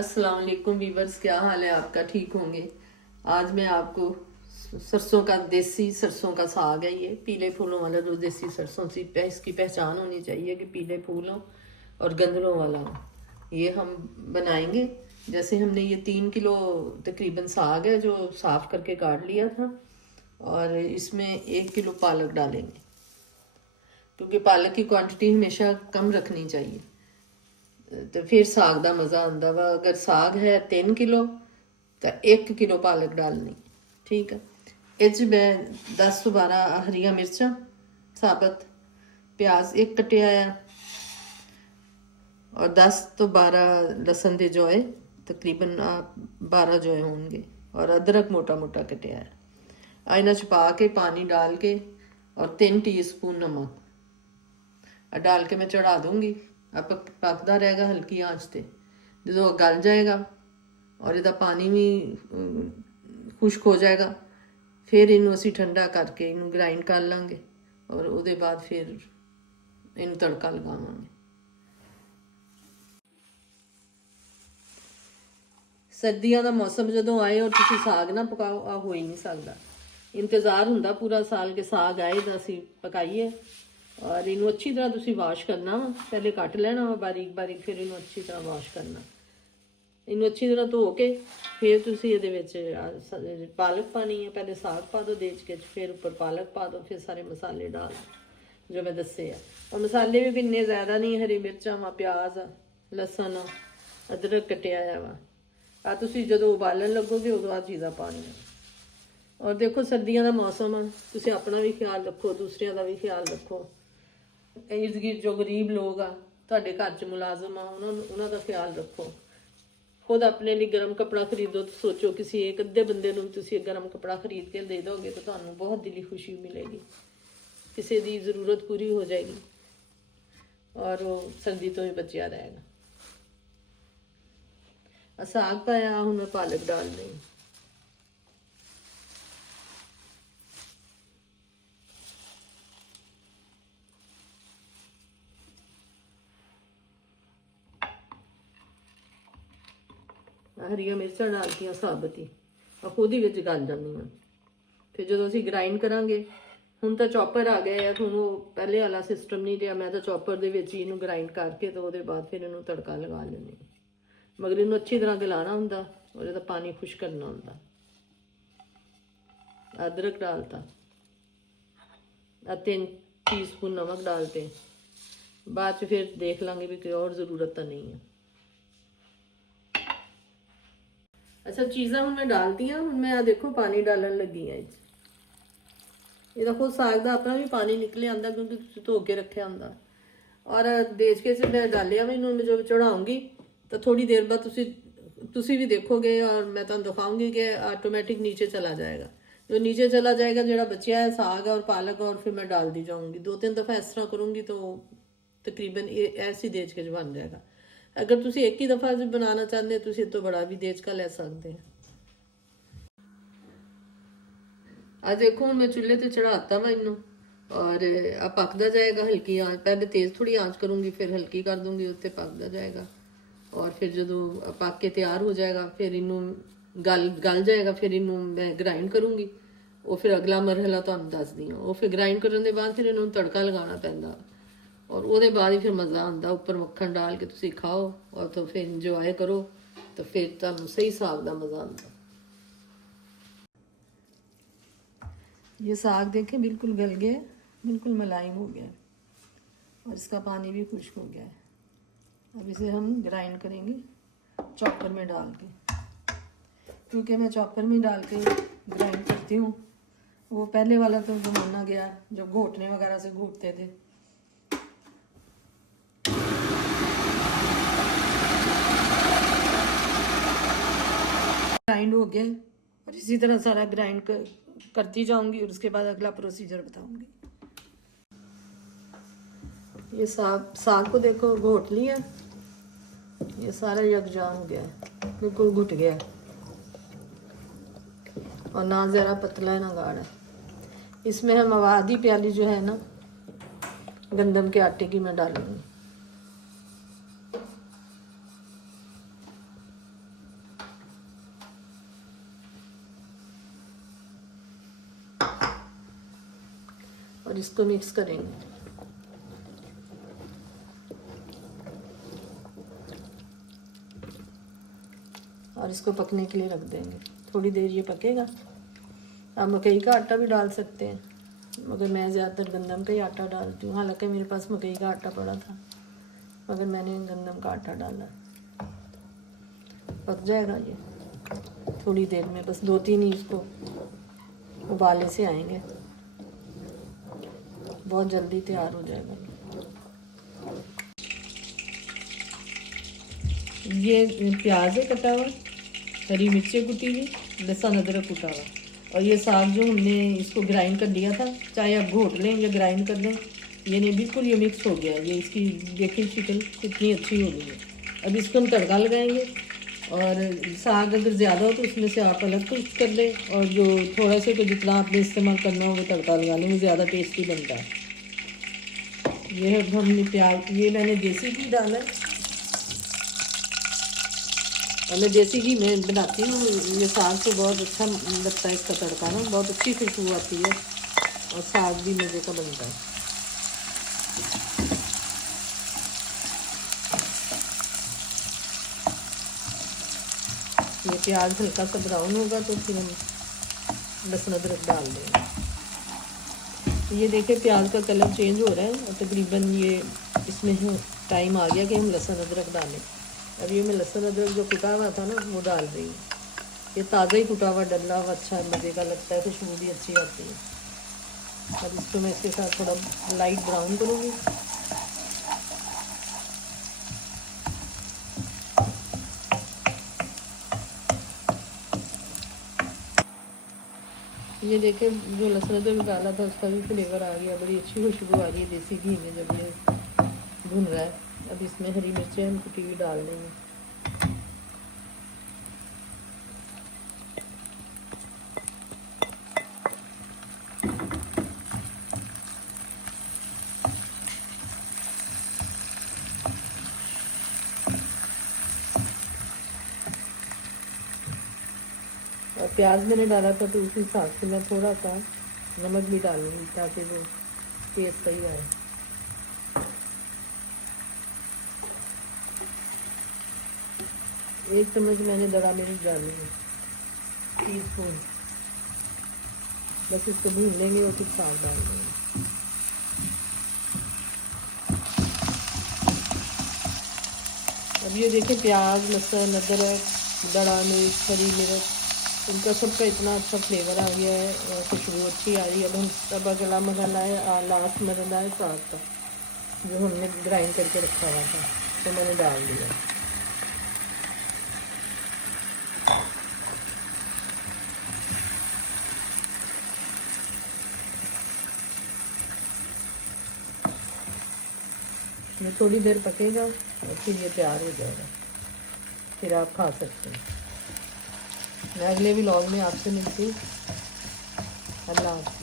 अस्सलाम वालेकुम वीवर्स, क्या हाल है आपका? ठीक होंगे। आज मैं आपको सरसों का, देसी सरसों का साग है। ये पीले फूलों वाला जो देसी सरसों सी इसकी पहचान होनी चाहिए कि पीले फूलों और गंदलों वाला हो। ये हम बनाएंगे। जैसे हमने ये 3 किलो तकरीबन साग है जो साफ़ करके काट लिया था, और इसमें 1 किलो पालक डालेंगे, क्योंकि पालक की क्वांटिटी हमेशा कम रखनी चाहिए, तो फिर साग का मज़ा आता वा। अगर साग है 3 किलो तो 1 किलो पालक डालनी, ठीक है। इस मैं 10 ਤੋਂ 12 हरिया मिर्चा साबत, प्याज 1 कटिया है, और 10 ਤੋਂ 12 लसन के जोए, तकरीबन 12 जोए होंगे, और अदरक मोटा मोटा कटिया है। इन्हां च पा के पानी डाल के और 3 टीस्पून नमक डाल के मैं चढ़ा दूंगी। अब पकता रहेगा हल्की आंच पे। जो गल जाएगा और इसका पानी भी खुश्क हो जाएगा, फिर इनू असी ठंडा करके इनू ग्राइंड कर लांगे, और उसके बाद फिर इन तड़का लगावांगे। सर्दियों का मौसम जदों आए और तुसी साग ना पकाओ, आ हो ही नहीं सकता। इंतज़ार हुंदा पूरा साल के साग आए तो असी पकाइए। और इनू अच्छी तरह तुसी वाश करना वा, पहले कट लेना वा बारीक बारीक, फिर इनू अच्छी तरह वाश करना। इनू अच्छी तरह धो के फिर तुसी इहदे विच पालक पानी है। पहले साग पा दो देचके, फिर उपर पालक पा दो, फिर सारे मसाले डाल जो मैं दसे है। और मसाले भी इन्ने ज़्यादा नहीं, हरी मिर्चा वा, प्याज, लसन, अदरक कटिया वा। आ तुसी जदों उबालन लगोगे उदों आ चीज़ां पानियां। और देखो सर्दियों का मौसम है, तुसी अपना भी ख्याल रखो, दूसरिਆਂ का भी ख्याल रखो। इसकी जो गरीब लोग आ, तुहाडे घर च मुलाजम आ, उन्हों का ख्याल रखो। खुद अपने लिए गर्म कपड़ा खरीदो तो सोचो किसी एक अद्धे बंदे नूं तुसी गर्म कपड़ा खरीद के दे दोगे तो तुहानूं बहुत दिली खुशी मिलेगी, किसी की ज़रूरत पूरी हो जाएगी, और वो सर्दी तो ही बचिया रहेगा। साग पाया, हुण मैं पालक डाल रही। हरिया मिर्चा डालतियां साबत ही, और खुद ही गल जांदियां। फिर जो असीं ग्राइंड करांगे, हुण तो चॉपर आ गया है, तुहानूं पहले वाला सिस्टम नहीं रहा। मैं तो चॉपर दे विच ही इहनूं ग्राइंड करके तो उसदे बाद फिर इहनूं तड़का लगा लैंदी, मगर इहनूं अच्छी तरह गलाना हुंदा और इहदा पानी खुश करना हुंदा। अदरक डालता, 3 टीस्पून नमक डालते, बाद फिर देख लांगे भी कोई और ज़रूरत तो नहीं है। अच्छा, चीज़ां हुण मैं डालती हूँ। हुण मैं देखो पानी डालन लगी हाँ। ये खुद साग का अपना भी पानी निकले आंदा, क्योंकि तुसीं धो के रखा हुंदा। और देचके च मैं डालिया भी, इन्हूं जो चढ़ाऊँगी तो थोड़ी देर बाद तुसीं भी देखोगे, और मैं तुहानूं दिखाऊँगी कि ऑटोमैटिक नीचे चला जाएगा। जो नीचे चला जाएगा, जो बचिया है साग और पालक, और फिर मैं डालती जाऊँगी। 2-3 दफ़ा इस तरह करूँगी तो तकरीबन ऐसी देचके च बन जाएगा। अगर तुसीं एक ही दफ़ा बनाना चाहते हो, तुसीं इस तो बड़ा भी देचका लै सकते हैं। आ देखो मैं चूल्हे ते चढ़ाता वा इनू, और अब पकता जाएगा हल्की आंच। पहले तेज़ थोड़ी आंच करूँगी, फिर हल्की कर दूँगी, उत्ते पकता जाएगा। और फिर जो पक के तैयार हो जाएगा, फिर इनू गल जाएगा, फिर इनू मैं ग्राइंड करूँगी। वो फिर अगला मरहला तुहानूं दसदी हां। वो फिर ग्राइंड करने के बाद फिर इनू तड़का लगाना पैंदा, और उसदे बाद ही फिर मज़ा आंदा। उपर मक्खन डाल के तुसीं खाओ, और तो फिर इंजॉय करो, तो फिर तुहानूं सही साग का मज़ा आंदा। ये साग देखें बिल्कुल गल गया, बिल्कुल मुलायम हो गया, और इसका पानी भी खुश्क हो गया है। अब इसे हम ग्राइंड करेंगे चॉपर में डाल के, क्योंकि मैं चॉपर में डाल के ग्राइंड करती हूँ। वो पहले वाला तो ज़माना गया जो घोटने वगैरह से घोटते थे। ग्राइंड हो गया, और इसी तरह सारा ग्राइंड करती जाऊंगी, और उसके बाद अगला प्रोसीजर बताऊंगी। ये साग को देखो घोट लिया, ये सारा यकजान हो गया, बिल्कुल घुट गया, और ना ज़रा पतला है ना गाढ़ा। इसमें हम आधी प्याली जो है ना गंदम के आटे की मैं डालूंगी। इसको मिक्स करेंगे। और इसको पकने के लिए रख देंगे, थोड़ी देर ये पकेगा। आप मकई का आटा भी डाल सकते हैं, मगर मैं ज़्यादातर गंदम का ही आटा डालती हूँ। हालांकि मेरे पास मकई का आटा पड़ा था, मगर मैंने गंदम का आटा डाला। पक जाएगा ये थोड़ी देर में, बस 2-3 ही इसको उबाले से आएंगे, बहुत जल्दी तैयार हो जाएगा। ये प्याज है कटा हुआ, हरी मिर्चें कुटी हुई, लहसुन अदरक कुटा हुआ, और ये साग जो हमने इसको ग्राइंड कर लिया था, चाहे आप घोट लें या ग्राइंड कर लें, ये नहीं बिल्कुल ये मिक्स हो गया। ये इसकी देखिए शक्ल कितनी अच्छी हो गई है। अब इसको हम तड़का लगाएंगे, और साग अगर ज़्यादा हो तो उसमें से आप अलग कुछ कर लें, और जो थोड़ा सा को जितना आपने इस्तेमाल करना हो वो तड़का लगा लें, वो ज़्यादा टेस्टी बनता है। ये अब हमने प्याज, ये मैंने देसी घी डाला है, और मैं देसी घी में बनाती हूँ। ये साग तो बहुत अच्छा लगता है, इसका तड़का ना बहुत अच्छी खुशबू आती है, और साग भी मज़े का बनता है। ये प्याज हल्का सा ब्राउन होगा तो फिर हम लहसुन अदरक डाल देंगे। ये देखिए प्याज का कलर चेंज हो रहा है, और तकरीबन ये इसमें टाइम आ गया कि हम लहसुन अदरक डालें। अब ये मैं लहसुन अदरक जो कुटा हुआ था ना वो डाल रही हूँ। ये ताज़ा ही कुटा हुआ डला हुआ अच्छा मज़े का लगता है, खुशबू भी अच्छी आती है। अब इसको मैं इसके साथ थोड़ा लाइट ब्राउन करूँगी। ये देखे जो लहसुन अदरक डाला था उसका भी फ्लेवर आ गया, बड़ी अच्छी खुशबू आ रही है देसी घी में जब ये भुन रहा है। अब इसमें हरी मिर्चें हम कुटी हुई डाल देंगे। और प्याज मैंने डाला था तो उसी हिसाब से मैं थोड़ा सा नमक भी डालूंगी ताकि वो टेस्ट सही आए। एक चम्मच मैंने दरा मिर्च डाली है, टीस्पून। बस इसको भून लेंगे और फिर साग डाल देंगे। अब ये देखिए प्याज, लहसुन, अदरक, दरा मिर्च, हरी मिर्च, उनका सबका इतना अच्छा फ्लेवर आ गया है और खुशबू अच्छी आ रही है। अब हम सब अगला मसाला है, लास्ट मसाला है साग का जो हमने ग्राइंड करके रखा हुआ था, तो मैंने डाल दिया। ये थोड़ी देर पकेगा और फिर ये तैयार हो जाएगा, फिर आप खा सकते हैं। मैं अगले व्लॉग में आपसे मिलती हूँ। अल्लाह।